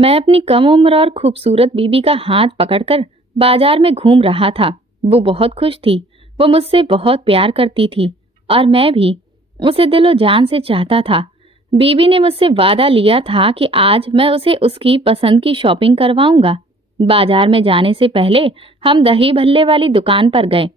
मैं अपनी कम उम्र और खूबसूरत बीबी का हाथ पकड़कर बाजार में घूम रहा था। वो बहुत खुश थी। वो मुझसे बहुत प्यार करती थी और मैं भी उसे दिलो जान से चाहता था। बीबी ने मुझसे वादा लिया था कि आज मैं उसे उसकी पसंद की शॉपिंग करवाऊंगा। बाजार में जाने से पहले हम दही भल्ले वाली दुकान पर गए,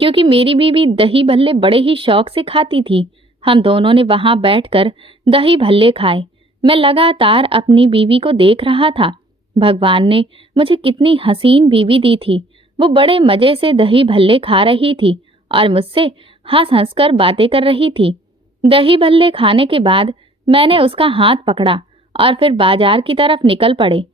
क्योंकि मेरी बीबी दही भल्ले बड़े ही शौक से खाती थी। हम दोनों ने वहां बैठकर दही भल्ले खाए। मैं लगातार अपनी बीवी को देख रहा था। भगवान ने मुझे कितनी हसीन बीवी दी थी। वो बड़े मजे से दही भल्ले खा रही थी और मुझसे हंस हंस कर बातें कर रही थी। दही भल्ले खाने के बाद मैंने उसका हाथ पकड़ा और फिर बाजार की तरफ निकल पड़े।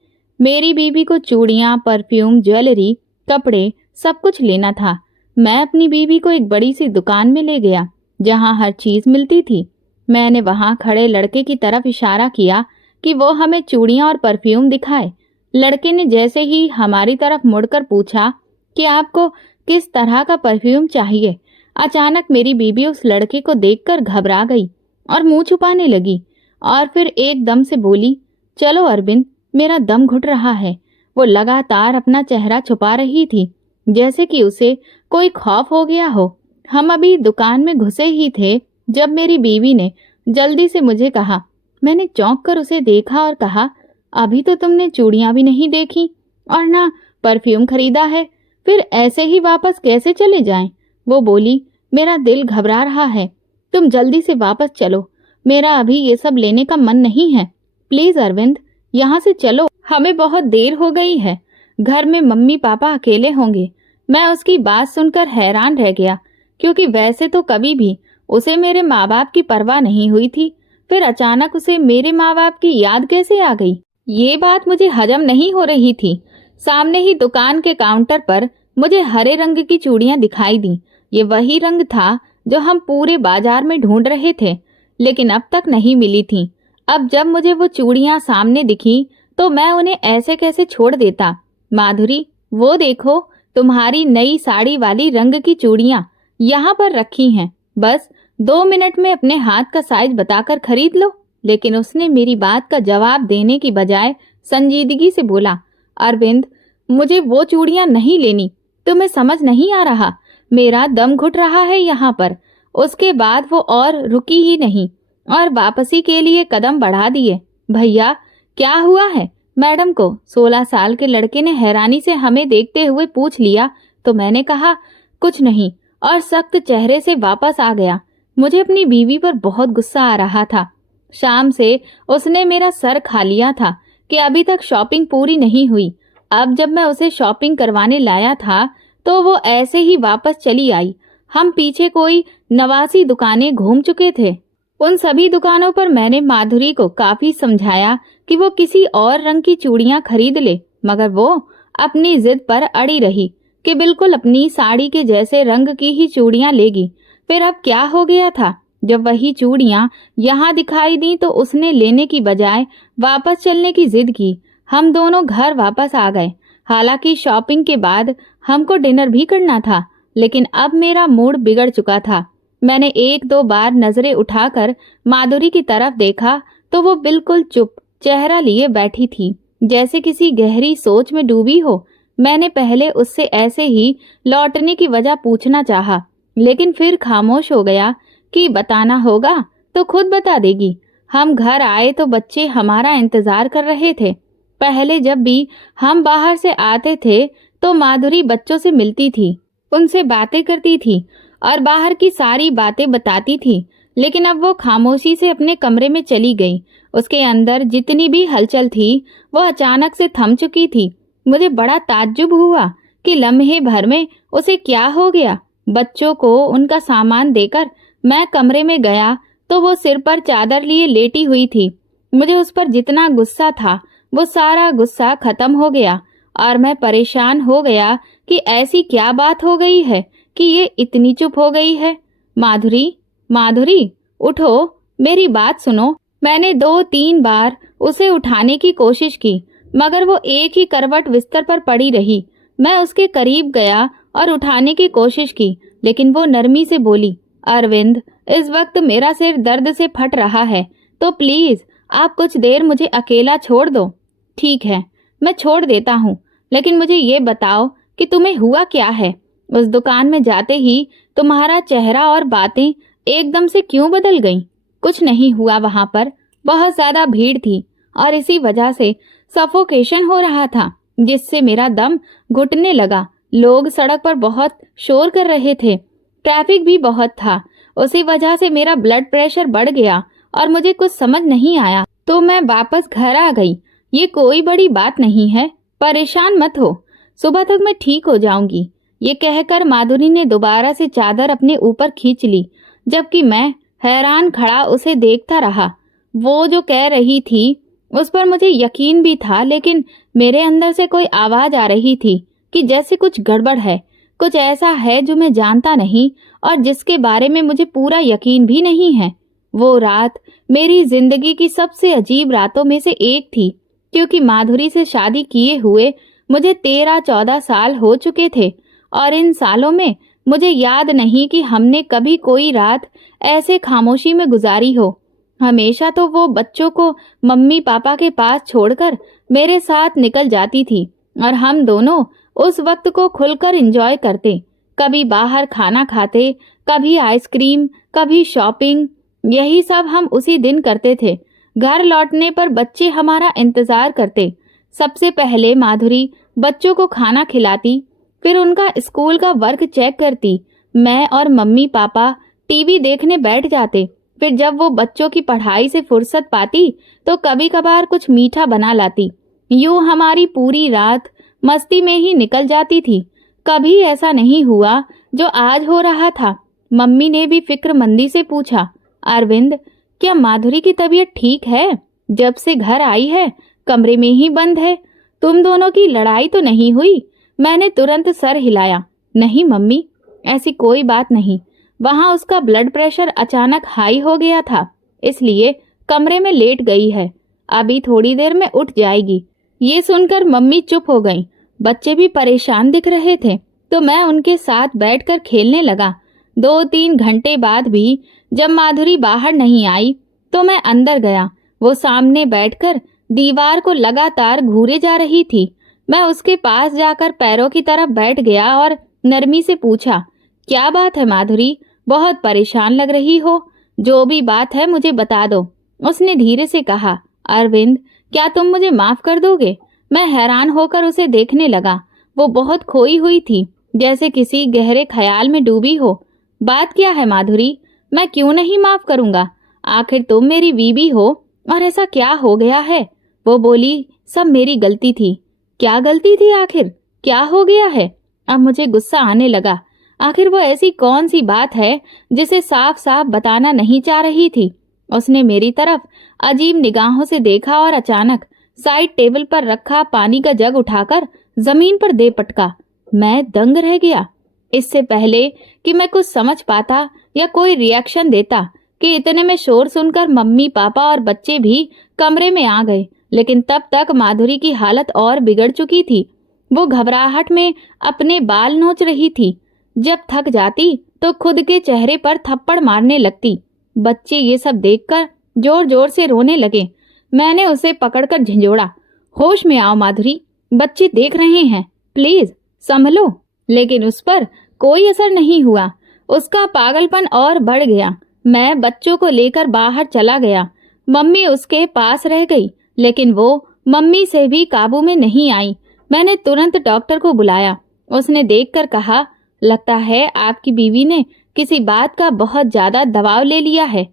मेरी बीवी को चूड़ियां, परफ्यूम, ज्वेलरी, कपड़े सब कुछ लेना था। मैं अपनी बीवी को एक बड़ी सी दुकान में ले गया जहां हर चीज मिलती थी। मैंने वहां खड़े लड़के की तरफ इशारा किया कि वो हमें चूड़ियां और परफ्यूम दिखाए। लड़के ने जैसे ही हमारी तरफ मुड़कर पूछा कि आपको किस तरह का परफ्यूम चाहिए, अचानक मेरी बीबी उस लड़के को देखकर घबरा गई और मुंह छुपाने लगी और फिर एकदम से बोली, चलो अरविंद, मेरा दम घुट रहा है। वो लगातार अपना चेहरा छुपा रही थी, जैसे कि उसे कोई खौफ हो गया हो। हम अभी दुकान में घुसे ही थे जब मेरी बीवी ने जल्दी से मुझे कहा। मैंने चौंक कर उसे देखा और कहा, अभी तो तुमने चूड़ियां भी नहीं देखी और ना परफ्यूम खरीदा है, फिर ऐसे ही वापस कैसे चले जाएं? वो बोली, मेरा दिल घबरा रहा है, तुम जल्दी से वापस चलो, मेरा अभी ये सब लेने का मन नहीं है। प्लीज अरविंद, यहाँ से चलो, हमें बहुत देर हो गई है, घर में मम्मी पापा अकेले होंगे। मैं उसकी बात सुनकर हैरान रह गया, क्योंकि वैसे तो कभी भी उसे मेरे माँ बाप की परवाह नहीं हुई थी। फिर अचानक उसे मेरे माँ बाप की याद कैसे आ गई? ये बात मुझे हजम नहीं हो रही थी। सामने ही दुकान के काउंटर पर मुझे हरे रंग की चूड़ियां दिखाई दी। ये वही रंग था जो हम पूरे बाजार में ढूंढ रहे थे, लेकिन अब तक नहीं मिली थी। अब जब मुझे वो चूड़ियां सामने दिखी तो मैं उन्हें ऐसे कैसे छोड़ देता। माधुरी, वो देखो, तुम्हारी नई साड़ी वाली रंग की चूड़ियां यहाँ पर रखी हैं, बस 2 मिनट में अपने हाथ का साइज बताकर खरीद लो। लेकिन उसने मेरी बात का जवाब देने की बजाय संजीदगी से बोला, अरविंद, मुझे वो चूड़ियां नहीं लेनी, तुम्हें समझ नहीं आ रहा, मेरा दम घुट रहा है यहाँ पर। उसके बाद वो और रुकी ही नहीं और वापसी के लिए कदम बढ़ा दिए। भैया, क्या हुआ है? मैडम को 16 साल के लड़के ने हैरानी से हमें देखते हुए पूछ लिया तो मैंने कहा, कुछ नहीं, और सख्त चेहरे से वापस आ गया। मुझे अपनी बीवी पर बहुत गुस्सा आ रहा था। शाम से उसने मेरा सर खा लिया था कि अभी तक शॉपिंग पूरी नहीं हुई। अब जब मैं उसे शॉपिंग करवाने लाया था तो वो ऐसे ही वापस चली आई। हम पीछे कोई 89 दुकानें घूम चुके थे। उन सभी दुकानों पर मैंने माधुरी को काफी समझाया कि वो किसी और रंग की चूड़ियां खरीद ले, मगर वो अपनी जिद पर अड़ी रही कि बिल्कुल अपनी साड़ी के जैसे रंग की ही चूड़ियां लेगी। फिर अब क्या हो गया था, जब वही चूड़ियां यहाँ दिखाई दी तो उसने लेने की बजाय वापस चलने की जिद की। हम दोनों घर वापस आ गए। हालांकि शॉपिंग के बाद हमको डिनर भी करना था, लेकिन अब मेरा मूड बिगड़ चुका था। मैंने 1-2 बार नजरें उठाकर माधुरी की तरफ देखा तो वो बिल्कुल चुप चेहरा लिए बैठी थी, जैसे किसी गहरी सोच में डूबी हो। मैंने पहले उससे ऐसे ही लौटने की वजह पूछना चाहा, लेकिन फिर खामोश हो गया कि बताना होगा तो खुद बता देगी। हम घर आए तो बच्चे हमारा इंतजार कर रहे थे। पहले जब भी हम बाहर से आते थे तो माधुरी बच्चों से मिलती थी, उनसे बातें करती थी और बाहर की सारी बातें बताती थी, लेकिन अब वो खामोशी से अपने कमरे में चली गई। उसके अंदर जितनी भी हलचल थी वो अचानक से थम चुकी थी। मुझे बड़ा ताज्जुब हुआ कि लम्हे भर में उसे क्या हो गया। बच्चों को उनका सामान देकर मैं कमरे में गया तो वो सिर पर चादर लिए लेटी हुई थी। मुझे उस पर जितना गुस्सा था वो सारा गुस्सा खत्म हो गया और मैं परेशान हो गया कि ऐसी क्या बात हो गई है कि ये इतनी चुप हो गई है। माधुरी, माधुरी, उठो, मेरी बात सुनो। मैंने 2-3 बार उसे उठाने की कोशिश की, मगर वो एक ही करवट बिस्तर पर पड़ी रही। मैं उसके करीब गया और उठाने की कोशिश की, लेकिन वो नरमी से बोली, अरविंद, इस वक्त मेरा सिर दर्द से फट रहा है, तो प्लीज आप कुछ देर मुझे अकेला छोड़ दो। ठीक है, मैं छोड़ देता हूँ, लेकिन मुझे ये बताओ कि तुम्हें हुआ क्या है? उस दुकान में जाते ही तुम्हारा चेहरा और बातें एकदम से क्यों बदल गईं? कुछ नहीं हुआ वहां पर, बहुत ज्यादा भीड़ थी और इसी वजह से सफोकेशन हो रहा था, जिससे मेरा दम घुटने लगा। लोग सड़क पर बहुत शोर कर रहे थे, ट्रैफिक भी बहुत था। उसी वजह से मेरा ब्लड प्रेशर बढ़ गया और मुझे कुछ समझ नहीं आया, तो मैं वापस घर आ गई। ये कोई बड़ी बात नहीं है, परेशान मत हो, सुबह तक मैं ठीक हो जाऊंगी। ये कहकर माधुरी ने दोबारा से चादर अपने ऊपर खींच ली, जबकि मैं हैरान खड़ा उसे देखता रहा। वो जो कह रही थी उस पर मुझे यकीन भी था, लेकिन मेरे अंदर से कोई आवाज आ रही थी कि जैसे कुछ गड़बड़ है, कुछ ऐसा है जो मैं जानता नहीं और जिसके बारे में मुझे पूरा यकीन भी नहीं है। वो रात मेरी जिंदगी की सबसे अजीब रातों में से एक थी, क्योंकि माधुरी से शादी किए हुए मुझे 13-14 साल हो चुके थे और इन सालों में मुझे याद नहीं कि हमने कभी कोई रात ऐसे खामोशी में गुजारी हो। हमेशा तो वो बच्चों को मम्मी पापा के पास छोड़कर मेरे साथ निकल जाती थी और हम दोनों उस वक्त को खुलकर एंजॉय करते। कभी बाहर खाना खाते, कभी आइसक्रीम, कभी शॉपिंग, यही सब हम उसी दिन करते थे। घर लौटने पर बच्चे हमारा इंतजार करते। सबसे पहले माधुरी बच्चों को खाना खिलाती, फिर उनका स्कूल का वर्क चेक करती। मैं और मम्मी पापा टीवी देखने बैठ जाते। फिर जब वो बच्चों की पढ़ाई से फुर्सत पाती तो कभी कभार कुछ मीठा बना लाती। यूं हमारी पूरी रात मस्ती में ही निकल जाती थी। कभी ऐसा नहीं हुआ जो आज हो रहा था। मम्मी ने भी फिक्रमंदी से पूछा, अरविंद, क्या माधुरी की तबीयत ठीक है? जब से घर आई है कमरे में ही बंद है। तुम दोनों की लड़ाई तो नहीं हुई? मैंने तुरंत सर हिलाया। नहीं मम्मी, ऐसी कोई बात नहीं। वहां उसका ब्लड प्रेशर अचानक हाई हो गया था, इसलिए कमरे में लेट गई है। अभी थोड़ी देर में उठ जाएगी। ये सुनकर मम्मी चुप हो गईं। बच्चे भी परेशान दिख रहे थे, तो मैं उनके साथ बैठकर खेलने लगा। 2-3 घंटे बाद भी जब माधुरी बाहर नहीं आई तो मैं अंदर गया। वो सामने बैठकर दीवार को लगातार घूरे जा रही थी। मैं उसके पास जाकर पैरों की तरफ बैठ गया और नरमी से पूछा, क्या बात है माधुरी, बहुत परेशान लग रही हो। जो भी बात है मुझे बता दो। उसने धीरे से कहा, अरविंद, क्या तुम मुझे माफ कर दोगे? मैं हैरान होकर उसे देखने लगा। वो बहुत खोई हुई थी, जैसे किसी गहरे ख्याल में डूबी हो। बात क्या है माधुरी? मैं क्यों नहीं माफ करूंगा? आखिर तुम मेरी बीवी हो और ऐसा क्या हो गया है? वो बोली, सब मेरी गलती थी। क्या गलती थी आखिर? क्या हो गया है? अब मुझे गुस्सा आने लगा। आखिर वो ऐसी कौन सी बात है जिसे साफ साफ बताना नहीं चाह रही थी? उसने मेरी तरफ अजीब निगाहों से देखा और अचानक साइड टेबल पर रखा पानी का जग उठाकर जमीन पर दे पटका। मैं दंग रह गया। इससे पहले कि मैं कुछ समझ पाता या कोई रिएक्शन देता कि इतने में शोर सुनकर मम्मी पापा और बच्चे भी कमरे में आ गए। लेकिन तब तक माधुरी की हालत और बिगड़ चुकी थी। वो घबराहट में अपने बाल नोच रही थी। जब थक जाती तो खुद के चेहरे पर थप्पड़ मारने लगती। बच्चे ये सब देखकर जोर जोर से रोने लगे। मैंने उसे पकड़कर झंझोड़ा, होश में आओ माधुरी, बच्चे देख रहे हैं, प्लीज संभलो। लेकिन उस पर कोई असर नहीं हुआ। उसका पागलपन और बढ़ गया। मैं बच्चों को लेकर बाहर चला गया। मम्मी उसके पास रह गई, लेकिन वो मम्मी से भी काबू में नहीं आई। मैंने तुरंत डॉक्टर को बुलाया। उसने देखकर कहा, लगता है आपकी बीवी ने किसी बात का बहुत ज्यादा दबाव ले लिया है।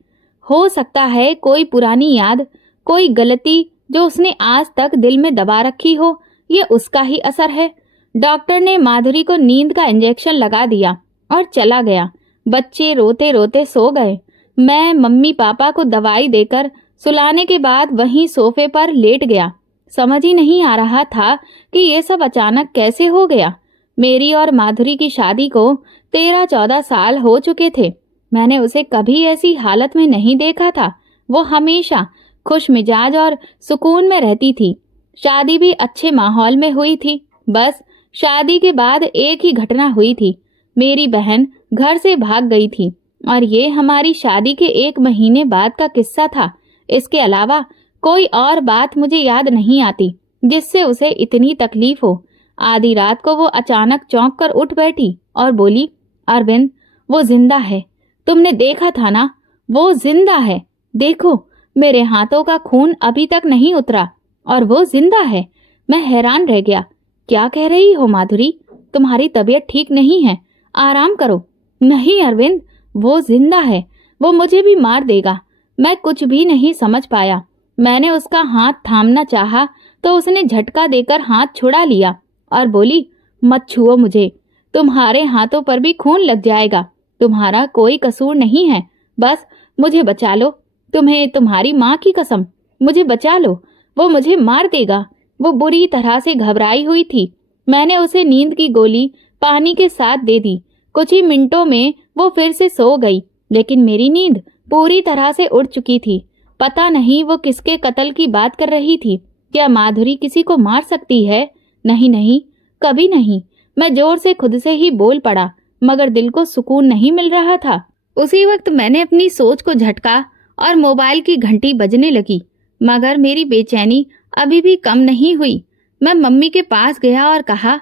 हो सकता है कोई पुरानी याद, कोई गलती जो उसने आज तक दिल में दबा रखी हो, ये उसका ही असर है। डॉक्टर ने माधुरी को नींद का इंजेक्शन लगा दिया और चला गया। बच्चे रोते रोते सो गए। मैं मम्मी पापा को दवाई देकर सुलाने के बाद वहीं सोफे पर लेट गया। समझ ही नहीं आ रहा था कि ये सब अचानक कैसे हो गया। मेरी और माधुरी की शादी को 13-14 साल हो चुके थे। मैंने उसे कभी ऐसी हालत में नहीं देखा था। वो हमेशा खुश मिजाज और सुकून में रहती थी। शादी भी अच्छे माहौल में हुई थी। बस शादी के बाद एक ही घटना हुई थी। मेरी बहन घर से भाग गई थी और ये हमारी शादी के 1 महीने बाद का किस्सा था। इसके अलावा कोई और बात मुझे याद नहीं आती। जिससे उसे इतनी तकलीफ हो। आधी रात को वो अचानक चौंक कर उठ बैठी और बोली, अरविंद, वो जिंदा है। तुमने देखा था ना, वो जिंदा है। देखो, मेरे हाथों का खून अभी तक नहीं उतरा और वो जिंदा है। मैं हैरान रह गया। क्या कह रही हो माधुरी? तुम्हारी तबीयत ठीक नहीं है, आराम करो। नहीं अरविंद, वो जिंदा है। वो मुझे भी मार देगा। मैं कुछ भी नहीं समझ पाया। मैंने उसका हाथ थामना चाहा तो उसने झटका देकर हाथ छुड़ा लिया और बोली, मत छुओ मुझे, तुम्हारे हाथों पर भी खून लग जाएगा। तुम्हारा कोई कसूर नहीं है, बस मुझे बचा लो। तुम्हें तुम्हारी माँ की कसम, मुझे बचा लो, वो मुझे मार देगा। वो बुरी तरह से घबराई हुई थी। मैंने उसे नींद की गोली पानी के साथ दे दी। कुछ ही मिनटों में वो फिर से सो गई, लेकिन मेरी नींद पूरी तरह से उड़ चुकी थी। पता नहीं वो किसके कत्ल की बात कर रही थी। क्या माधुरी किसी को मार सकती है? नहीं नहीं, कभी नहीं। मैं जोर से खुद से ही बोल पड़ा, मगर दिल को सुकून नहीं मिल रहा था। उसी वक्त मैंने अपनी सोच को झटका और मोबाइल की घंटी बजने लगी, मगर मेरी बेचैनी अभी भी कम नहीं हुई। मैं मम्मी के पास गया और कहा,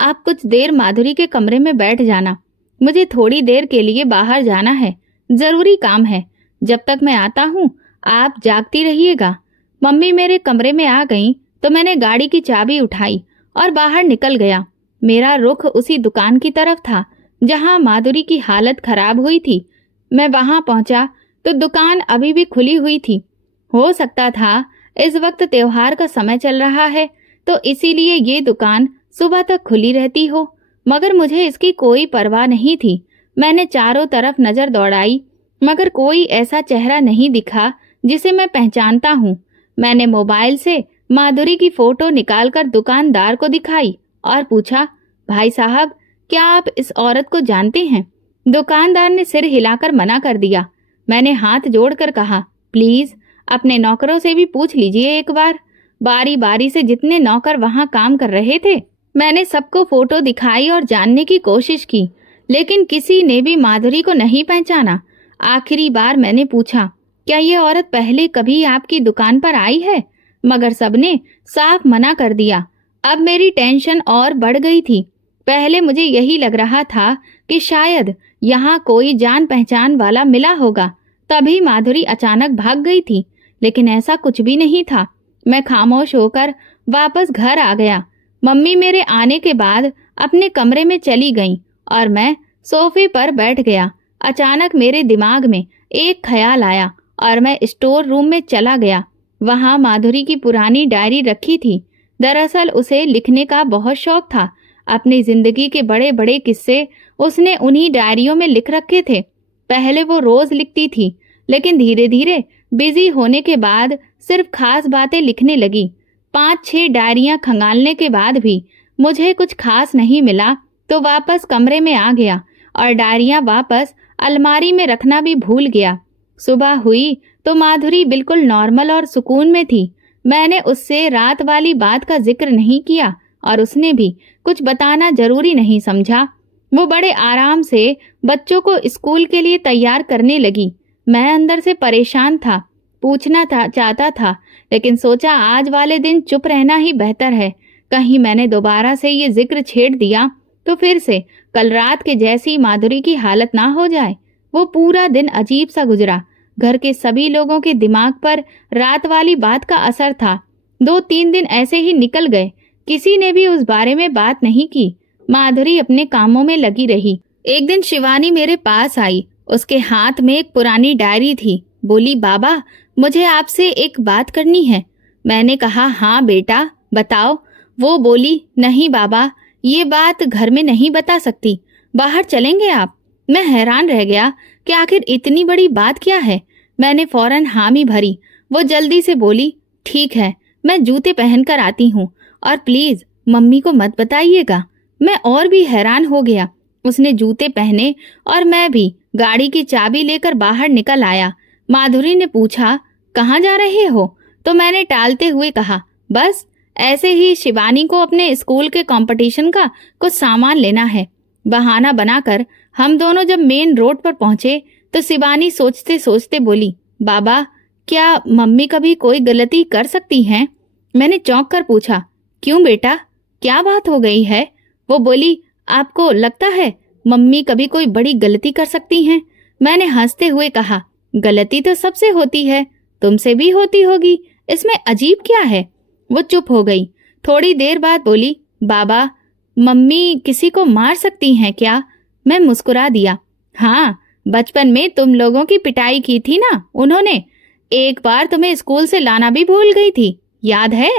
आप कुछ देर माधुरी के कमरे में बैठ जाना। मुझे थोड़ी देर के लिए बाहर जाना है, जरूरी काम है। जब तक मैं आता हूँ आप जागती रहिएगा। मम्मी मेरे कमरे में आ गईं तो मैंने गाड़ी की चाबी उठाई और बाहर निकल गया। मेरा रुख उसी दुकान की तरफ था जहां माधुरी की हालत खराब हुई थी। मैं वहां पहुंचा तो दुकान अभी भी खुली हुई थी। हो सकता था इस वक्त त्योहार का समय चल रहा है तो इसीलिए ये दुकान सुबह तक खुली रहती हो, मगर मुझे इसकी कोई परवाह नहीं थी। मैंने चारों तरफ नजर दौड़ाई, मगर कोई ऐसा चेहरा नहीं दिखा जिसे मैं पहचानता हूँ। मैंने मोबाइल से माधुरी की फोटो निकालकर दुकानदार को दिखाई और पूछा, भाई साहब, क्या आप इस औरत को जानते हैं? दुकानदार ने सिर हिलाकर मना कर दिया। मैंने हाथ जोड़कर कहा, प्लीज अपने नौकरों से भी पूछ लीजिए एक बार। बारी बारी से जितने नौकर वहां काम कर रहे थे, मैंने सबको फोटो दिखाई और जानने की कोशिश की, लेकिन किसी ने भी माधुरी को नहीं पहचाना। आखिरी बार मैंने पूछा, क्या ये औरत पहले कभी आपकी दुकान पर आई है? मगर सबने साफ मना कर दिया। अब मेरी टेंशन और बढ़ गई थी। पहले मुझे यही लग रहा था कि शायद यहाँ कोई जान पहचान वाला मिला होगा, तभी माधुरी अचानक भाग गई थी, लेकिन ऐसा कुछ भी नहीं था। मैं खामोश होकर वापस घर आ गया। मम्मी मेरे आने के बाद अपने कमरे में चली गईं और मैं सोफे पर बैठ गया। अचानक मेरे दिमाग में एक ख्याल आया और मैं स्टोर रूम में चला गया। वहां माधुरी की पुरानी डायरी रखी थी। दरअसल उसे लिखने का बहुत शौक था। अपनी जिंदगी के बड़े बड़े किस्से उसने उन्हीं डायरियों में लिख रखे थे। पहले वो रोज लिखती थी, लेकिन धीरे धीरे बिजी होने के बाद सिर्फ खास बातें लिखने लगी। 5-6 डायरियां खंगालने के बाद भी मुझे कुछ खास नहीं मिला तो वापस कमरे में आ गया और डायरियां वापस अलमारी में रखना भी भूल गया। सुबह हुई तो माधुरी बिल्कुल नॉर्मल और सुकून में थी। मैंने उससे रात वाली बात का जिक्र नहीं किया और उसने भी कुछ बताना जरूरी नहीं समझा। वो बड़े आराम से बच्चों को स्कूल के लिए तैयार करने लगी। मैं अंदर से परेशान था, पूछना चाहता था, लेकिन सोचा आज वाले दिन चुप रहना ही बेहतर है। कहीं मैंने दोबारा से ये जिक्र छेड़ दिया तो फिर से कल रात के जैसी माधुरी की हालत ना हो जाए। वो पूरा दिन अजीब सा गुजरा। घर के सभी लोगों के दिमाग पर रात वाली बात का असर था। 2-3 दिन ऐसे ही निकल गए, किसी ने भी उस बारे में बात नहीं की। माधुरी अपने कामों में लगी रही। एक दिन शिवानी मेरे पास आई। उसके हाथ में एक पुरानी डायरी थी। बोली, बाबा, मुझे आपसे एक बात करनी है। मैंने कहा, हाँ बेटा, बताओ। वो बोली, नहीं बाबा, ये बात घर में नहीं बता सकती, बाहर चलेंगे आप। मैं हैरान रह गया कि आखिर इतनी बड़ी बात क्या है। मैंने फौरन हामी भरी। वो जल्दी से बोली, ठीक है, मैं जूते पहन कर आती हूँ और प्लीज मम्मी को मत बताइएगा। मैं और भी हैरान हो गया। उसने जूते पहने और मैं भी गाड़ी की चाबी लेकर बाहर निकल आया। माधुरी ने पूछा, कहाँ जा रहे हो? तो मैंने टालते हुए कहा, बस ऐसे ही शिवानी को अपने स्कूल के कंपटीशन का कुछ सामान लेना है। बहाना बनाकर हम दोनों जब मेन रोड पर पहुंचे तो शिवानी सोचते सोचते बोली, बाबा, क्या मम्मी कभी कोई गलती कर सकती हैं? मैंने चौंक कर पूछा, क्यों बेटा, क्या बात हो गई है? वो बोली, आपको लगता है मम्मी कभी कोई बड़ी गलती कर सकती हैं? मैंने हंसते हुए कहा, गलती तो सबसे होती है, तुमसे भी होती होगी, इसमें अजीब क्या है? वो चुप हो गई। थोड़ी देर बाद बोली, बाबा, मम्मी किसी को मार सकती हैं क्या? मैं मुस्कुरा दिया। हाँ, बचपन में तुम लोगों की पिटाई की थी ना उन्होंने। एक बार तुम्हें स्कूल से लाना भी भूल गई थी, याद है?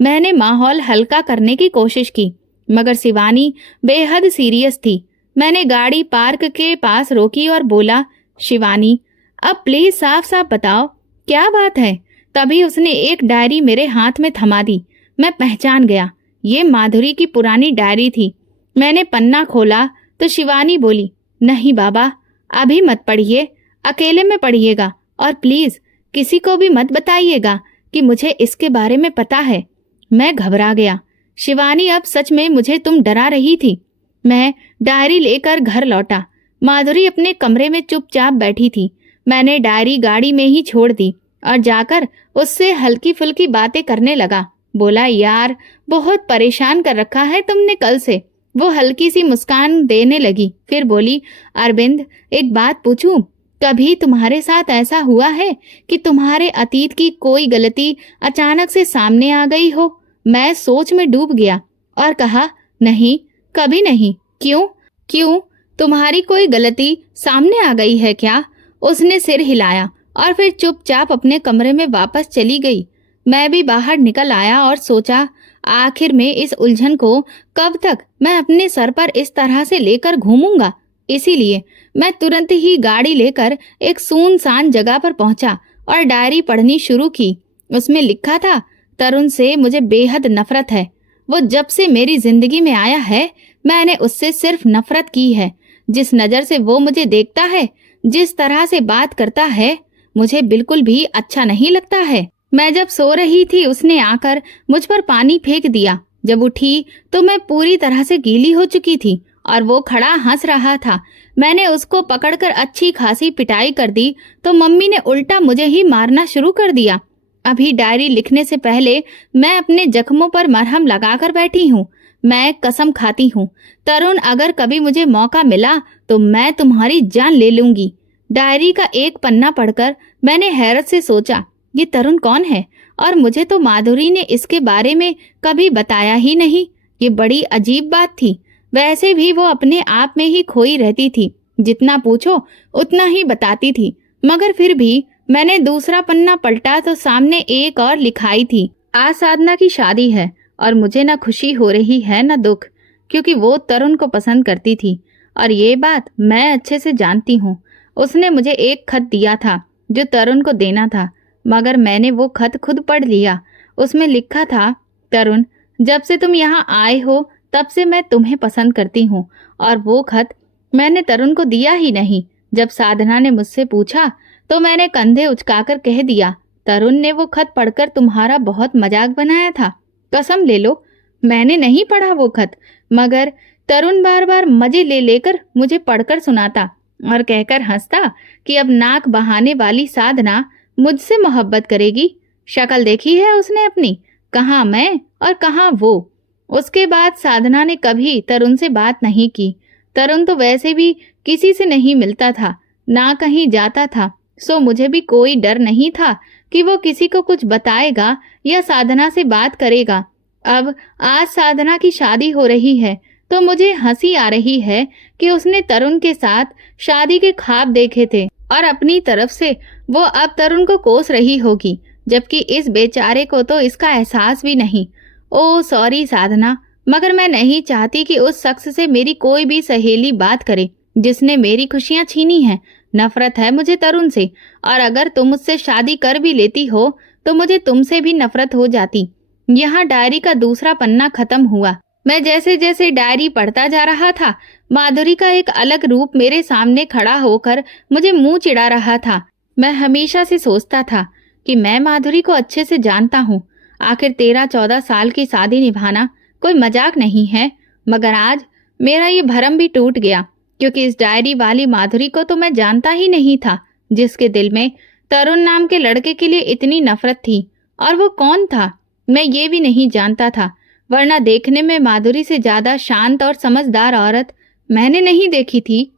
मैंने माहौल हल्का करने की कोशिश की, मगर शिवानी बेहद सीरियस थी। मैंने गाड़ी पार्क के पास रोकी और बोला, शिवानी, अब प्लीज साफ साफ बताओ, क्या बात है? तभी उसने एक डायरी मेरे हाथ में थमा दी। मैं पहचान गया, ये माधुरी की पुरानी डायरी थी। मैंने पन्ना खोला तो शिवानी बोली, नहीं बाबा, अभी मत पढ़िए, अकेले में पढ़िएगा, और प्लीज किसी को भी मत बताइएगा कि मुझे इसके बारे में पता है। मैं घबरा गया। शिवानी, अब सच में मुझे तुम डरा रही थी। मैं डायरी लेकर घर लौटा। माधुरी अपने कमरे में चुपचाप बैठी थी। मैंने डायरी गाड़ी में ही छोड़ दी और जाकर उससे हल्की फुल्की बातें करने लगा। बोला, यार, बहुत परेशान कर रखा है तुमने कल से। वो हल्की सी मुस्कान देने लगी, फिर बोली, अरविंद, एक बात पूछूं? कभी तुम्हारे साथ ऐसा हुआ है कि तुम्हारे अतीत की कोई गलती अचानक से सामने आ गई हो? मैं सोच में डूब गया और कहा, नहीं, कभी नहीं। क्यों? क्यों, तुम्हारी कोई गलती सामने आ गई है क्या? उसने सिर हिलाया और फिर चुपचाप अपने कमरे में वापस चली गई। मैं भी बाहर निकल आया और सोचा, आखिर में इस उलझन को कब तक मैं अपने सर पर इस तरह से लेकर घूमूंगा। इसीलिए मैं तुरंत ही गाड़ी लेकर एक सुनसान जगह पर पहुंचा और डायरी पढ़नी शुरू की। उसमें लिखा था, तरुण से मुझे बेहद नफरत है। वो जब से मेरी जिंदगी में आया है, मैंने उससे सिर्फ नफरत की है। जिस नजर से वो मुझे देखता है, जिस तरह से बात करता है, मुझे बिल्कुल भी अच्छा नहीं लगता है। मैं जब सो रही थी, उसने आकर मुझ पर पानी फेंक दिया। जब उठी तो मैं पूरी तरह से गीली हो चुकी थी और वो खड़ा हंस रहा था। मैंने उसको पकड़कर अच्छी खासी पिटाई कर दी तो मम्मी ने उल्टा मुझे ही मारना शुरू कर दिया। अभी डायरी लिखने से पहले मैं अपने जख्मों पर मरहम लगाकर बैठी हूँ। मैं कसम खाती हूँ, तरुण, अगर कभी मुझे मौका मिला तो मैं तुम्हारी जान ले लूंगी। डायरी का एक पन्ना पढ़कर मैंने हैरत से सोचा, ये तरुण कौन है? और मुझे तो माधुरी ने इसके बारे में कभी बताया ही नहीं। ये बड़ी अजीब बात थी। वैसे भी वो अपने आप में ही खोई रहती थी, जितना पूछो उतना ही बताती थी। मगर फिर भी मैंने दूसरा पन्ना पलटा तो सामने एक और लिखाई थी, आज साधना की शादी है और मुझे न खुशी हो रही है न दुख, क्योंकि वो तरुण को पसंद करती थी और ये बात मैं अच्छे से जानती हूँ। उसने मुझे एक खत दिया था जो तरुण को देना था, मगर मैंने वो खत खुद पढ़ लिया। उसमें लिखा था, तरुण, जब से तुम यहाँ आए हो तब से मैं तुम्हें पसंद करती हूँ। और वो खत मैंने तरुण को दिया ही नहीं। जब साधना ने मुझसे पूछा तो मैंने कंधे उचकाकर कह दिया, तरुण ने वो खत पढ़कर तुम्हारा बहुत मजाक बनाया था। कसम ले लो, मैंने नहीं पढ़ा वो खत, मगर तरुण बार बार मजे ले लेकर मुझे पढ़कर सुनाता और कहकर हंसता कि अब नाक बहाने वाली साधना मुझसे मोहब्बत करेगी। शक्ल देखी है उसने अपनी, कहाँ मैं और कहाँ वो। उसके बाद साधना ने कभी तरुण से बात नहीं की। तरुण तो वैसे भी किसी से नहीं मिलता था, ना कहीं जाता था, सो मुझे भी कोई डर नहीं था कि वो किसी को कुछ बताएगा या साधना से बात करेगा। अब आज साधना की शादी हो रही है तो मुझे हंसी आ रही है कि उसने तरुण के साथ शादी के ख्वाब देखे थे और अपनी तरफ से वो अब तरुण को कोस रही होगी, जबकि इस बेचारे को तो इसका एहसास भी नहीं। ओ सॉरी साधना, मगर मैं नहीं चाहती कि उस शख्स से मेरी कोई भी सहेली बात करे जिसने मेरी खुशियां छीनी हैं। नफरत है मुझे तरुण से, और अगर तुम मुझसे शादी कर भी लेती हो तो मुझे तुमसे भी नफरत हो जाती। यहाँ डायरी का दूसरा पन्ना खत्म हुआ। मैं जैसे जैसे डायरी पढ़ता जा रहा था, माधुरी का एक अलग रूप मेरे सामने खड़ा होकर मुझे मुंह चिढ़ा रहा था। मैं हमेशा से सोचता था कि मैं माधुरी को अच्छे से जानता हूँ। आखिर 13-14 साल की शादी निभाना कोई मजाक नहीं है। मगर आज मेरा ये भरम भी टूट गया, क्योंकि इस डायरी वाली माधुरी को तो मैं जानता ही नहीं था, जिसके दिल में तरुण नाम के लड़के के लिए इतनी नफरत थी। और वो कौन था? मैं ये भी नहीं जानता था, वरना देखने में माधुरी से ज्यादा शांत और समझदार औरत मैंने नहीं देखी थी।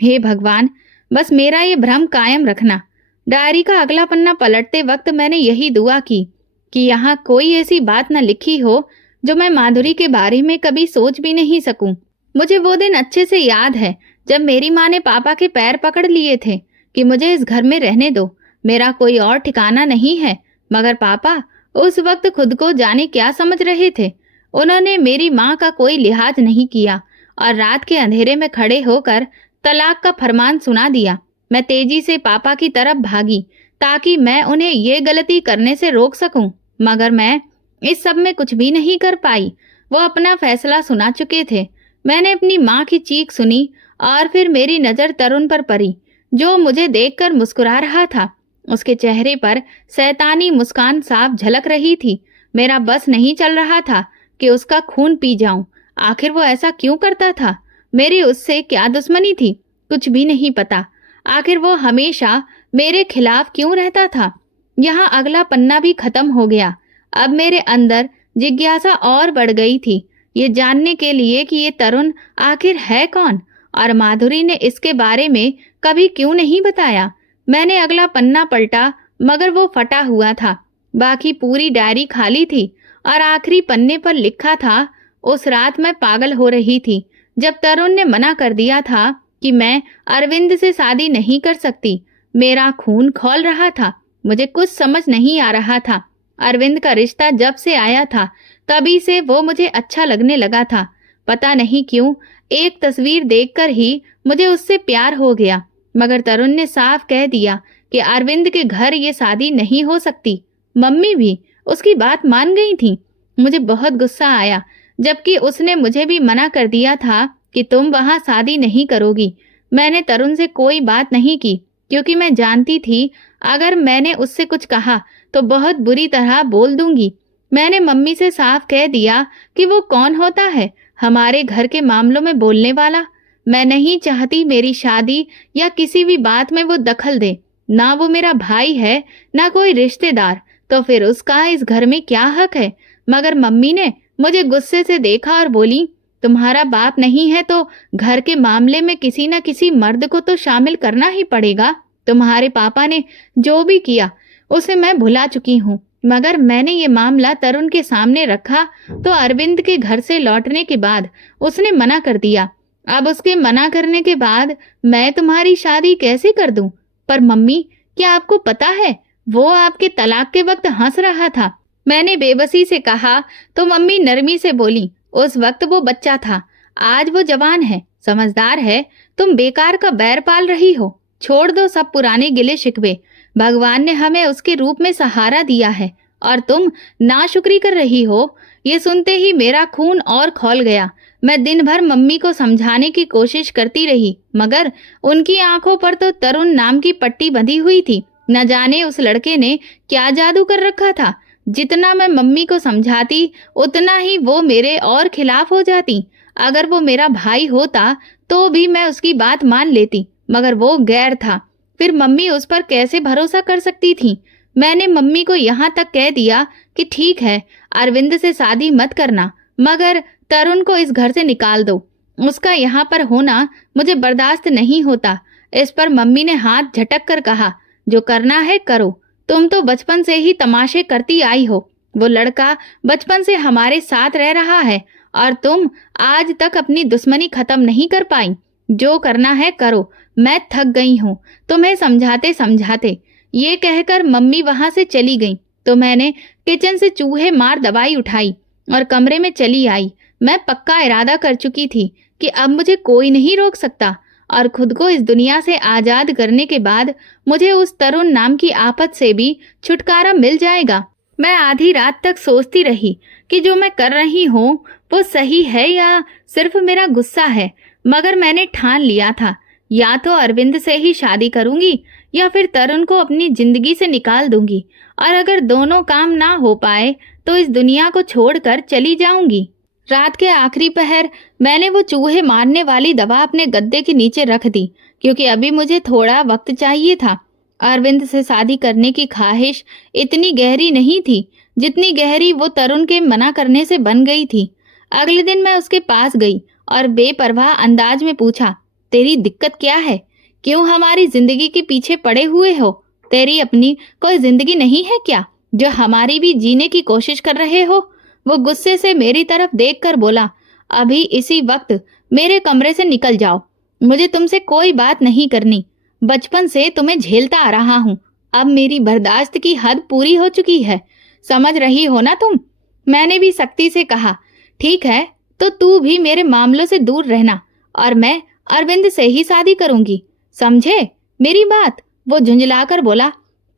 हे भगवान, बस मेरा ये भ्रम कायम रखना। डायरी का अगला पन्ना पलटते वक्त मैंने यही दुआ की कि यहाँ कोई ऐसी बात न लिखी हो जो मैं माधुरी के बारे में कभी सोच भी नहीं सकूं। मुझे वो दिन अच्छे से याद है जब मेरी माँ ने पापा के पैर पकड़ लिए थे कि मुझे इस घर में रहने दो, मेरा कोई और ठिकाना नहीं है। मगर पापा उस वक्त खुद को जाने क्या समझ रहे थे। उन्होंने मेरी माँ का कोई लिहाज नहीं किया और रात के अंधेरे में खड़े होकर तलाक का फरमान सुना दिया। मैं तेजी से पापा की तरफ भागी ताकि मैं उन्हें ये गलती करने से रोक सकूं, मगर मैं इस सब में कुछ भी नहीं कर पाई। वो अपना फैसला सुना चुके थे। मैंने अपनी माँ की चीख सुनी और फिर मेरी नजर तरुण पर पड़ी, जो मुझे देखकर मुस्कुरा रहा था। उसके चेहरे पर शैतानी मुस्कान साफ झलक रही थी। मेरा बस नहीं चल रहा था कि उसका खून पी जाऊं। आखिर वो ऐसा क्यों करता था? मेरी उससे क्या दुश्मनी थी? कुछ भी नहीं पता। आखिर वो हमेशा मेरे खिलाफ क्यों रहता था? यहाँ अगला पन्ना भी खत्म हो गया। अब मेरे अंदर जिज्ञासा और बढ़ गई थी, ये जानने के लिए कि ये तरुण आखिर है कौन और माधुरी ने इसके बारे में कभी क्यों नहीं बताया। मैंने अगला पन्ना पलटा, मगर वो फटा हुआ था। बाकी पूरी डायरी खाली थी और आखिरी पन्ने पर लिखा था, उस रात मैं पागल हो रही थी जब तरुण ने मना कर दिया था कि मैं अरविंद से शादी नहीं कर सकती। मेरा खून खौल रहा था। मुझे कुछ समझ नहीं आ रहा था। अरविंद का रिश्ता जब से आया था तभी से वो मुझे अच्छा लगने लगा था। पता नहीं क्यों, एक तस्वीर देखकर ही मुझे उससे प्यार हो गया। मगर तरुण ने साफ कह दिया कि अरविंद के घर ये शादी नहीं हो सकती। मम्मी भी उसकी बात मान गई थी। मुझे बहुत गुस्सा आया, जबकि उसने मुझे भी मना कर दिया था कि तुम वहां शादी नहीं करोगी। मैंने तरुण से कोई बात नहीं की क्योंकि मैं जानती थी अगर मैंने उससे कुछ कहा तो बहुत बुरी तरह बोल दूंगी। मैंने मम्मी से साफ कह दिया कि वो कौन होता है हमारे घर के मामलों में बोलने वाला। मैं नहीं चाहती मेरी शादी या किसी भी बात में वो दखल दे। ना वो मेरा भाई है, ना कोई रिश्तेदार, तो फिर उसका इस घर में क्या हक है? मगर मम्मी ने मुझे गुस्से से देखा और बोली, तुम्हारा बाप नहीं है तो घर के मामले में किसी न किसी मर्द को तो शामिल करना ही पड़ेगा। तुम्हारे पापा ने जो भी किया उसे मैं भुला चुकी हूँ, मगर मैंने ये मामला तरुण के सामने रखा तो अरविंद के घर से लौटने के बाद उसने मना कर दिया। अब उसके मना करने के बाद मैं तुम्हारी शादी कैसे कर दूं? पर मम्मी, क्या आपको पता है वो आपके तलाक के वक्त हंस रहा था? मैंने बेबसी से कहा तो मम्मी नरमी से बोली, उस वक्त वो बच्चा था, आज वो जवान है, समझदार है। तुम बेकार का बैर पाल रही हो। छोड़ दो सब पुराने गिले शिकवे। भगवान ने हमें उसके रूप में सहारा दिया है और तुम नाशुक्री कर रही हो। ये सुनते ही मेरा खून और खौल गया। मैं दिन भर मम्मी को समझाने की कोशिश करती रही, मगर उनकी आंखों पर तो तरुण नाम की पट्टी बंधी हुई थी। न जाने उस लड़के ने क्या जादू कर रखा था। जितना मैं मम्मी को समझाती उतना ही वो मेरे और खिलाफ हो जाती। अगर वो मेरा भाई होता तो भी मैं उसकी बात मान लेती, मगर वो गैर था। फिर मम्मी उस पर कैसे भरोसा कर सकती थी? मैंने मम्मी को यहाँ तक कह दिया कि ठीक है, अरविंद से शादी मत करना, मगर तरुण को इस घर से निकाल दो। उसका यहाँ पर होना मुझे बर्दाश्त नहीं होता। इस पर मम्मी ने हाथ झटक कर कहा, जो करना है करो। तुम तो बचपन से ही तमाशे करती आई हो। वो लड़का बचपन से हमारे साथ रह रहा है और तुम आज तक अपनी दुश्मनी खत्म नहीं कर पाई। जो करना है करो, मैं थक गई हूँ तुम्हें समझाते समझाते। ये कहकर मम्मी वहां से चली गई तो मैंने किचन से चूहे मार दवाई उठाई और कमरे में चली आई। मैं पक्का इरादा कर चुकी थी कि अब मुझे कोई नहीं रोक सकता और खुद को इस दुनिया से आजाद करने के बाद मुझे उस तरुण नाम की आफत से भी छुटकारा मिल जाएगा। मैं आधी रात तक सोचती रही कि जो मैं कर रही हूँ वो सही है या सिर्फ मेरा गुस्सा है, मगर मैंने ठान लिया था, या तो अरविंद से ही शादी करूंगी या फिर तरुण को अपनी जिंदगी से निकाल दूंगी, और अगर दोनों काम ना हो पाए तो इस दुनिया को छोड़कर चली जाऊंगी। रात के आखिरी पहर मैंने वो चूहे मारने वाली दवा अपने गद्दे के नीचे रख दी, क्योंकि अभी मुझे थोड़ा वक्त चाहिए था। अरविंद से शादी करने की ख्वाहिश इतनी गहरी नहीं थी जितनी गहरी वो तरुण के मना करने से बन गई थी। अगले दिन मैं उसके पास गई और बेपरवाह अंदाज में पूछा, तेरी दिक्कत क्या है? क्यों हमारी जिंदगी के पीछे पड़े हुए हो? तेरी अपनी कोई जिंदगी नहीं है क्या, जो हमारी भी जीने की कोशिश कर रहे हो? वो गुस्से से मेरी तरफ देखकर बोला, अभी इसी वक्त मेरे कमरे से निकल जाओ। मुझे तुमसे कोई बात नहीं करनी। बचपन से तुम्हें झेलता आ रहा हूँ। अब मेरी बर्दाश्त की हद पूरी हो चुकी है। समझ रही हो ना तुम? मैंने भी सख्ती से कहा, ठीक है, तो तू भी मेरे मामलों से दूर रहना और मैं अरविंद से ही शादी करूंगी। समझे मेरी बात? वो झुंझलाकर बोला,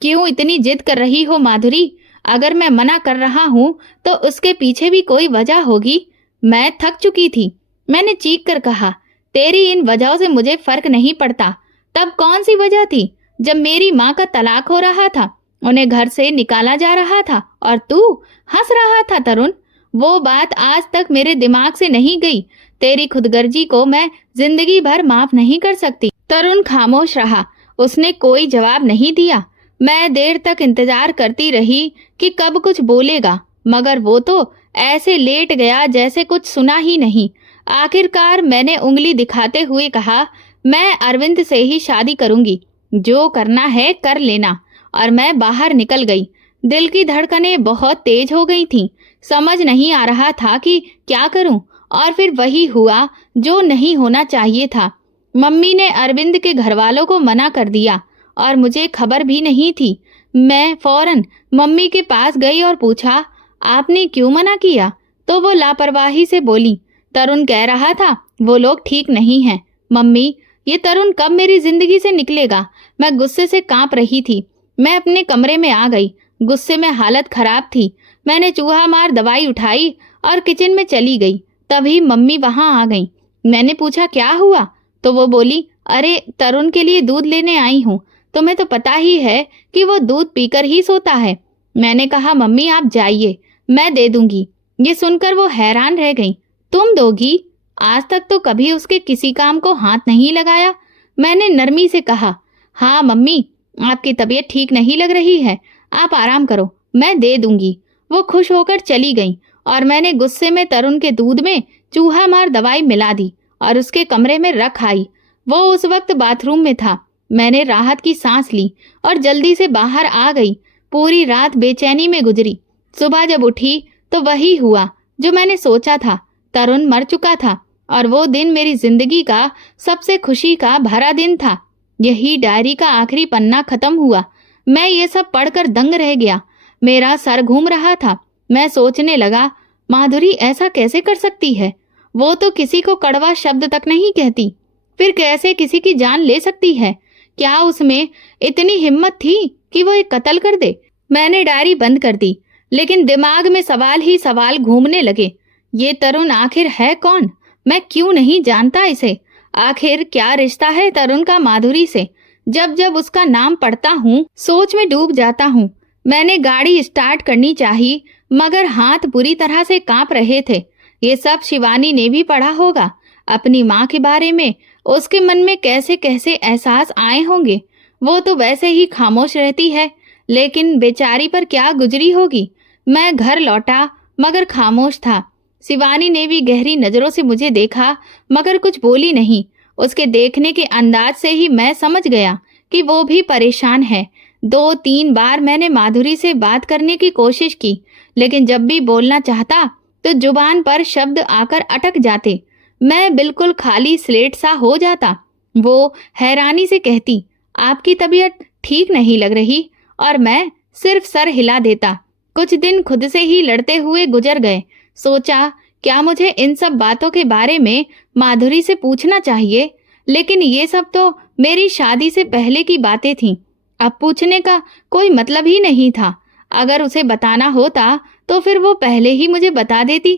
क्यों इतनी जिद कर रही हो माधुरी? अगर मैं मना कर रहा हूँ तो उसके पीछे भी कोई वजह होगी। मैं थक चुकी थी। मैंने चीख कर कहा, तेरी इन वजहों से मुझे फर्क नहीं पड़ता। तब कौन सी वजह थी जब मेरी माँ का तलाक हो रहा था, उन्हें घर से निकाला जा रहा था और तू हंस रहा था तरुण? वो बात आज तक मेरे दिमाग से नहीं गई। तेरी खुदगर्जी को मैं जिंदगी भर माफ नहीं कर सकती। तरुण खामोश रहा। उसने कोई जवाब नहीं दिया। मैं देर तक इंतजार करती रही कि कब कुछ बोलेगा, मगर वो तो ऐसे लेट गया जैसे कुछ सुना ही नहीं। आखिरकार मैंने उंगली दिखाते हुए कहा, मैं अरविंद से ही शादी करूंगी। जो करना है कर लेना। और मैं बाहर निकल गई। दिल की धड़कनें बहुत तेज हो गई थीं। समझ नहीं आ रहा था कि क्या करूं। और फिर वही हुआ जो नहीं होना चाहिए था। मम्मी ने अरविंद के घरवालों को मना कर दिया और मुझे खबर भी नहीं थी। मैं फौरन मम्मी के पास गई और पूछा, आपने क्यों मना किया? तो वो लापरवाही से बोली, तरुण कह रहा था वो लोग ठीक नहीं हैं। मम्मी, ये तरुण कब मेरी जिंदगी से निकलेगा? मैं गुस्से से कांप रही थी। मैं अपने कमरे में आ गई। गुस्से में हालत खराब थी। मैंने चूहा मार दवाई उठाई और किचन में चली गई। तभी मम्मी वहां आ गई। मैंने पूछा, क्या हुआ? तो वो बोली, अरे तरुण के लिए दूध लेने आई हूँ। तुम्हें तो पता ही है कि वो दूध पीकर ही सोता है। मैंने कहा, मम्मी आप जाइए, मैं दे दूंगी। ये सुनकर वो हैरान रह गई। तुम दोगी? आज तक तो कभी उसके किसी काम को हाथ नहीं लगाया। मैंने नरमी से कहा, हाँ मम्मी, आपकी तबीयत ठीक नहीं लग रही है, आप आराम करो, मैं दे दूंगी। वो खुश होकर चली गई और मैंने गुस्से में तरुण के दूध में चूहा मार दवाई मिला दी और उसके कमरे में रख आई। वो उस वक्त बाथरूम में था। मैंने राहत की सांस ली और जल्दी से बाहर आ गई। पूरी रात बेचैनी में गुजरी। सुबह जब उठी तो वही हुआ जो मैंने सोचा था। तरुण मर चुका था और वो दिन मेरी जिंदगी का सबसे खुशी का भरा दिन था। यही डायरी का आखिरी पन्ना खत्म हुआ। मैं ये सब पढ़कर दंग रह गया। मेरा सर घूम रहा था। मैं सोचने लगा, माधुरी ऐसा कैसे कर सकती है? वो तो किसी को कड़वा शब्द तक नहीं कहती, फिर कैसे किसी की जान ले सकती है? क्या उसमें इतनी हिम्मत थी कि वो एक कत्ल कर दे? मैंने डायरी बंद कर दी, लेकिन दिमाग में सवाल ही सवाल घूमने लगे। ये तरुण आखिर है कौन? मैं क्यों नहीं जानता इसे? आखिर क्या रिश्ता है तरुण का माधुरी से? जब जब उसका नाम पढ़ता हूँ सोच में डूब जाता हूँ। मैंने गाड़ी स्टार्ट करनी चाहिए, मगर हाथ बुरी तरह से कांप रहे थे। ये सब शिवानी ने भी पढ़ा होगा। अपनी माँ के बारे में उसके मन में कैसे कैसे एहसास आए होंगे। वो तो वैसे ही खामोश रहती है, लेकिन बेचारी पर क्या गुजरी होगी। मैं घर लौटा मगर खामोश था। शिवानी ने भी गहरी नजरों से मुझे देखा, मगर कुछ बोली नहीं। उसके देखने के अंदाज से ही मैं समझ गया कि वो भी परेशान है। 2-3 बार मैंने माधुरी से बात करने की कोशिश की, लेकिन जब भी बोलना चाहता तो जुबान पर शब्द आकर अटक जाते। मैं बिल्कुल खाली स्लेट सा हो जाता। वो हैरानी से कहती, आपकी तबीयत ठीक नहीं लग रही, और मैं सिर्फ सर हिला देता। कुछ दिन खुद से ही लड़ते हुए गुजर गए। सोचा, क्या मुझे इन सब बातों के बारे में माधुरी से पूछना चाहिए, लेकिन ये सब तो मेरी शादी से पहले की बातें थीं। अब पूछने का कोई मतलब ही नहीं था। अगर उसे बताना होता तो फिर वो पहले ही मुझे बता देती।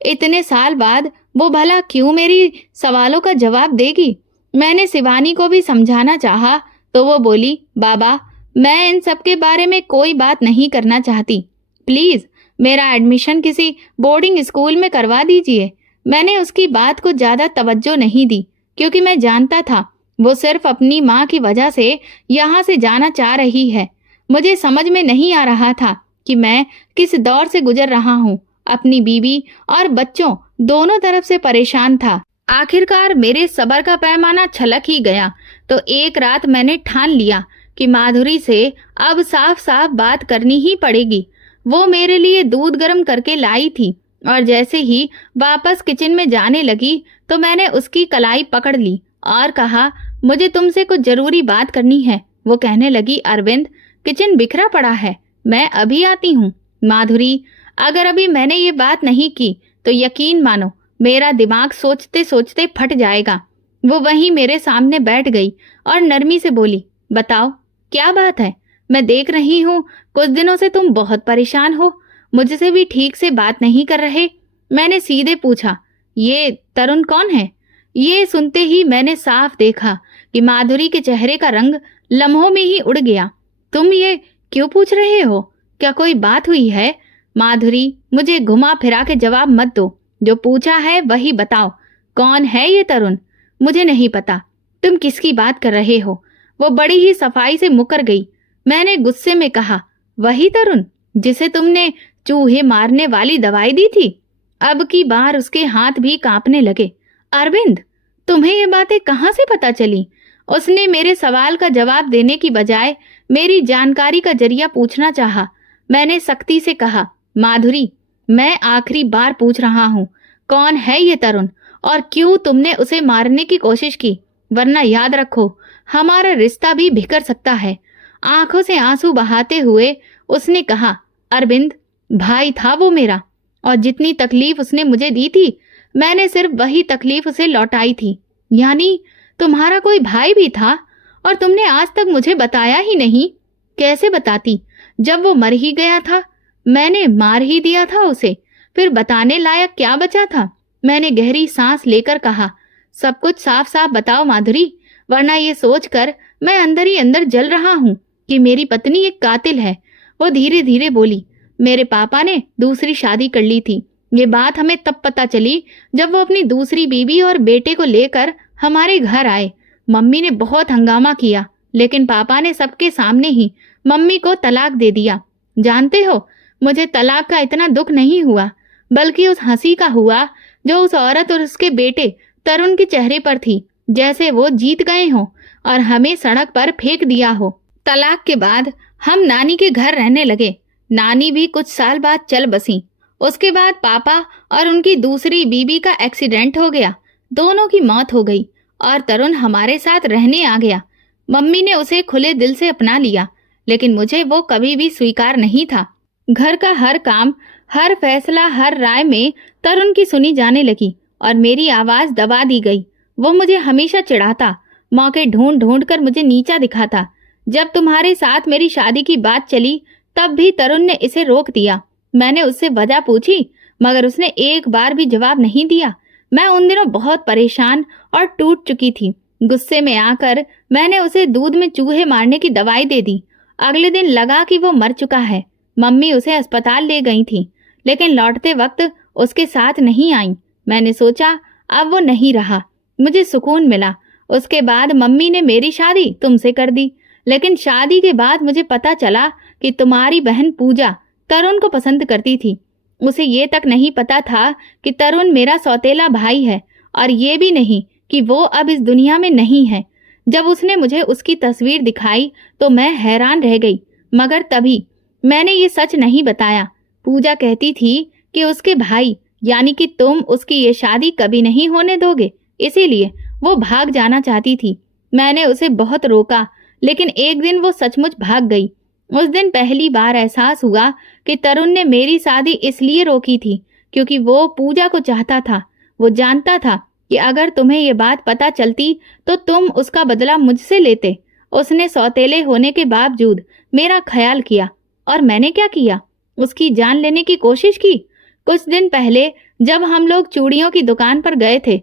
इतने साल बाद वो भला क्यों मेरी सवालों का जवाब देगी? मैंने शिवानी को भी समझाना चाहा तो वो बोली, बाबा, मैं इन सब के बारे में कोई बात नहीं करना चाहती। प्लीज मेरा एडमिशन किसी बोर्डिंग स्कूल में करवा दीजिए। मैंने उसकी बात को ज्यादा तवज्जो नहीं दी, क्योंकि मैं जानता था वो सिर्फ अपनी माँ की वजह से यहाँ से जाना चाह रही है। मुझे समझ में नहीं आ रहा था कि मैं किस दौर से गुजर रहा हूँ। अपनी बीवी और बच्चों दोनों तरफ से परेशान था। आखिरकार मेरे सब्र का पैमाना छलक ही गया। तो एक रात मैंने ठान लिया कि माधुरी से अब साफ साफ बात करनी ही पड़ेगी। वो मेरे लिए दूध गर्म करके लाई थी और जैसे ही वापस किचन में जाने लगी तो मैंने उसकी कलाई पकड़ ली और कहा, मुझे तुमसे कुछ जरूरी बात करनी है। वो कहने लगी, अरविंद, किचन बिखरा पड़ा है, मैं अभी आती हूँ। माधुरी, अगर अभी मैंने ये बात नहीं की तो यकीन मानो मेरा दिमाग सोचते सोचते फट जाएगा। वो वहीं मेरे सामने बैठ गई और नरमी से बोली, बताओ क्या बात है। मैं देख रही हूँ कुछ दिनों से तुम बहुत परेशान हो, मुझसे भी ठीक से बात नहीं कर रहे। मैंने सीधे पूछा, ये तरुण कौन है? ये सुनते ही मैंने साफ देखा कि माधुरी के चेहरे का रंग लम्हों में ही उड़ गया। तुम ये क्यों पूछ रहे हो? क्या कोई बात हुई है? माधुरी, मुझे घुमा फिरा के जवाब मत दो, जो पूछा है वही बताओ। कौन है ये तरुण? मुझे नहीं पता। तुम किसकी बात कर रहे हो? वो बड़ी ही सफाई से मुकर गई। मैंने गुस्से में कहा, वही तरुण जिसे तुमने चूहे मारने वाली दवाई दी थी। अब की बार उसके हाथ भी कांपने लगे। अरविंद, तुम्हें ये बातें कहाँ से पता चली? उसने मेरे सवाल का जवाब देने की बजाय मेरी जानकारी का जरिया पूछना चाहा। मैंने सख्ती से कहा, माधुरी, मैं आखिरी बार पूछ रहा हूँ, कौन है ये तरुण और क्यों तुमने उसे मारने की कोशिश की? वरना याद रखो, हमारा रिश्ता भी बिखर सकता है। आंखों से आंसू बहाते हुए उसने कहा, अरविंद, भाई था वो मेरा, और जितनी तकलीफ उसने मुझे दी थी मैंने सिर्फ वही तकलीफ उसे लौटाई थी। यानी तुम्हारा कोई भाई भी था और तुमने आज तक मुझे बताया ही नहीं? कैसे बताती, जब वो मर ही गया था? मैंने मार ही दिया था उसे, फिर बताने लायक क्या बचा था? मैंने गहरी सांस लेकर कहा, सब कुछ साफ साफ बताओ माधुरी, वरना ये सोचकर मैं अंदर ही अंदर जल रहा हूँ कि मेरी पत्नी एक कातिल है। वो धीरे धीरे बोली, मेरे पापा ने दूसरी शादी कर ली थी। ये बात हमें तब पता चली जब वो अपनी दूसरी बीवी और बेटे को लेकर हमारे घर आए। मम्मी ने बहुत हंगामा किया, लेकिन पापा ने सबके सामने ही मम्मी को तलाक दे दिया। जानते हो, मुझे तलाक का इतना दुख नहीं हुआ, बल्कि उस हंसी का हुआ जो उस औरत और उसके बेटे तरुण के चेहरे पर थी, जैसे वो जीत गए हों और हमें सड़क पर फेंक दिया हो। तलाक के बाद हम नानी के घर रहने लगे। नानी भी कुछ साल बाद चल बसी। उसके बाद पापा और उनकी दूसरी बीबी का एक्सीडेंट हो गया, दोनों की मौत हो गई और तरुण हमारे साथ रहने आ गया। मम्मी ने उसे खुले दिल से अपना लिया, लेकिन मुझे वो कभी भी स्वीकार नहीं था। घर का हर काम, हर फैसला, हर राय में तरुण की सुनी जाने लगी और मेरी आवाज दबा दी गई। वो मुझे हमेशा चिढ़ाता, मौके ढूंढ ढूंढ कर मुझे नीचा दिखाता। जब तुम्हारे साथ मेरी शादी की बात चली तब भी तरुण ने इसे रोक दिया। मैंने उससे वजह पूछी, मगर उसने एक बार भी जवाब नहीं दिया। मैं उन दिनों बहुत परेशान और टूट चुकी थी। गुस्से में आकर मैंने उसे दूध में चूहे मारने की दवाई दे दी। अगले दिन लगा कि वो मर चुका है। मम्मी उसे अस्पताल ले गई थी, लेकिन लौटते वक्त उसके साथ नहीं आई। मैंने सोचा अब वो नहीं रहा, मुझे सुकून मिला। उसके बाद मम्मी ने मेरी शादी तुमसे कर दी, लेकिन शादी के बाद मुझे पता चला कि तुम्हारी बहन पूजा तरुण को पसंद करती थी। उसे ये तक नहीं पता था कि तरुण मेरा सौतेला भाई है, और ये भी नहीं कि वो अब इस दुनिया में नहीं है। जब उसने मुझे उसकी तस्वीर दिखाई तो मैं हैरान रह गई, मगर तभी मैंने ये सच नहीं बताया। पूजा कहती थी कि उसके भाई यानी कि तुम उसकी ये शादी कभी नहीं होने दोगे, इसीलिए वो भाग जाना चाहती थी। मैंने उसे बहुत रोका, लेकिन एक दिन वो सचमुच भाग गई। उस दिन पहली बार एहसास हुआ कि तरुण ने मेरी शादी इसलिए रोकी थी क्योंकि वो पूजा को चाहता था। वो जानता था कि अगर तुम्हें ये बात पता चलती तो तुम उसका बदला मुझसे लेते। उसने सौतेले होने के बावजूद मेरा ख्याल किया, और मैंने क्या किया? उसकी जान लेने की कोशिश की। कुछ दिन पहले जब हम लोग चूड़ियों की दुकान पर गए थे,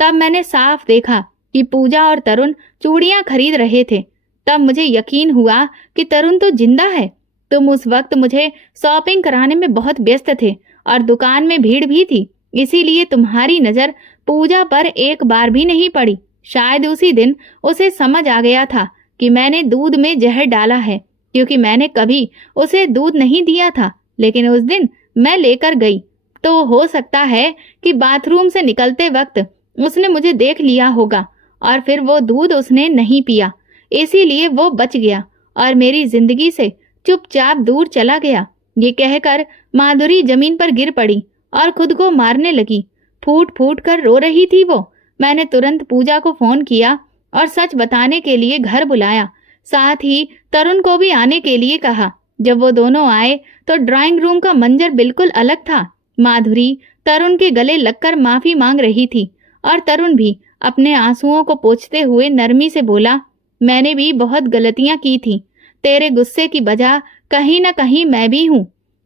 तब मैंने साफ देखा कि पूजा और तरुण चूड़ियां खरीद रहे थे। तब मुझे यकीन हुआ कि तरुण तो जिंदा है। तुम उस वक्त मुझे शॉपिंग कराने में बहुत व्यस्त थे और दुकान में भीड़ भी थी, इसीलिए तुम्हारी नजर पूजा पर एक बार भी नहीं पड़ी। शायद उसी दिन उसे समझ आ गया था कि मैंने दूध में जहर डाला है, क्योंकि मैंने कभी उसे दूध नहीं दिया था, लेकिन उस दिन मैं लेकर गई। तो हो सकता है कि बाथरूम से निकलते वक्त उसने मुझे देख लिया होगा और फिर वो दूध उसने नहीं पिया, इसीलिए वो बच गया और मेरी जिंदगी से चुपचाप दूर चला गया। ये कहकर माधुरी जमीन पर गिर पड़ी और खुद को मारने लगी। फूट फूट कर रो रही थी वो। मैंने तुरंत पूजा को फोन किया और सच बताने के लिए घर बुलाया। साथ ही तरुण को भी आने के लिए कहा। जब वो दोनों आए तो ड्राइंग रूम का मंजर बिल्कुल अलग था। माधुरी तरुण के गले लगकर माफी मांग रही थी और तरुण भी अपने आंसुओं को पोंछते हुए नरमी से बोला, मैंने भी बहुत गलतियां की थी। तेरे गुस्से की वजह कहीं न कहीं मैं भी हूँ।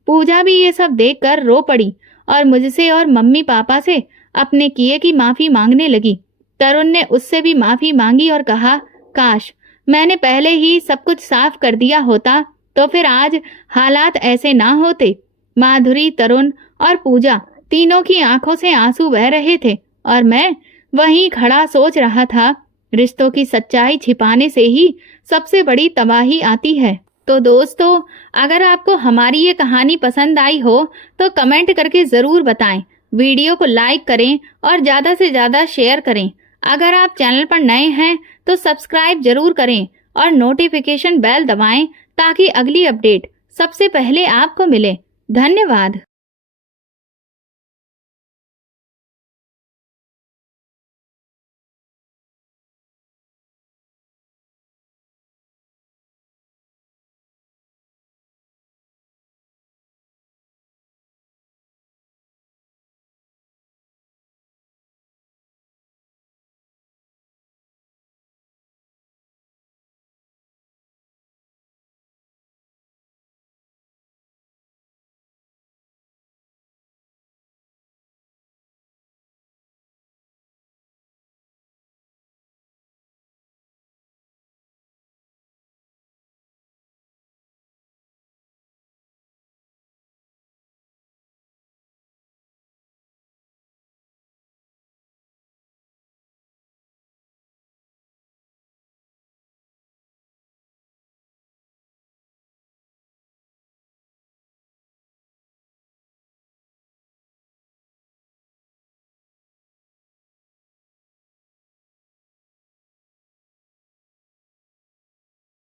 पूजा भी ये सब देखकर रो पड़ी और मुझसे और मम्मी पापा से अपने किए की माफी मांगने लगी। तरुण ने उससे भी माफी मांगी और कहा, काश मैंने पहले ही सब कुछ साफ कर दिया होता तो फिर आज हालात ऐसे ना होते। माधुरी, तरुण और पूजा तीनों की आंखों से आंसू बह रहे थे और मैं वहीं खड़ा सोच रहा था, रिश्तों की सच्चाई छिपाने से ही सबसे बड़ी तबाही आती है। तो दोस्तों, अगर आपको हमारी ये कहानी पसंद आई हो तो कमेंट करके ज़रूर बताएं। वीडियो को लाइक करें और ज़्यादा से ज़्यादा शेयर करें। अगर आप चैनल पर नए हैं तो सब्सक्राइब जरूर करें और नोटिफिकेशन बेल दबाएं ताकि अगली अपडेट सबसे पहले आपको मिले। धन्यवाद।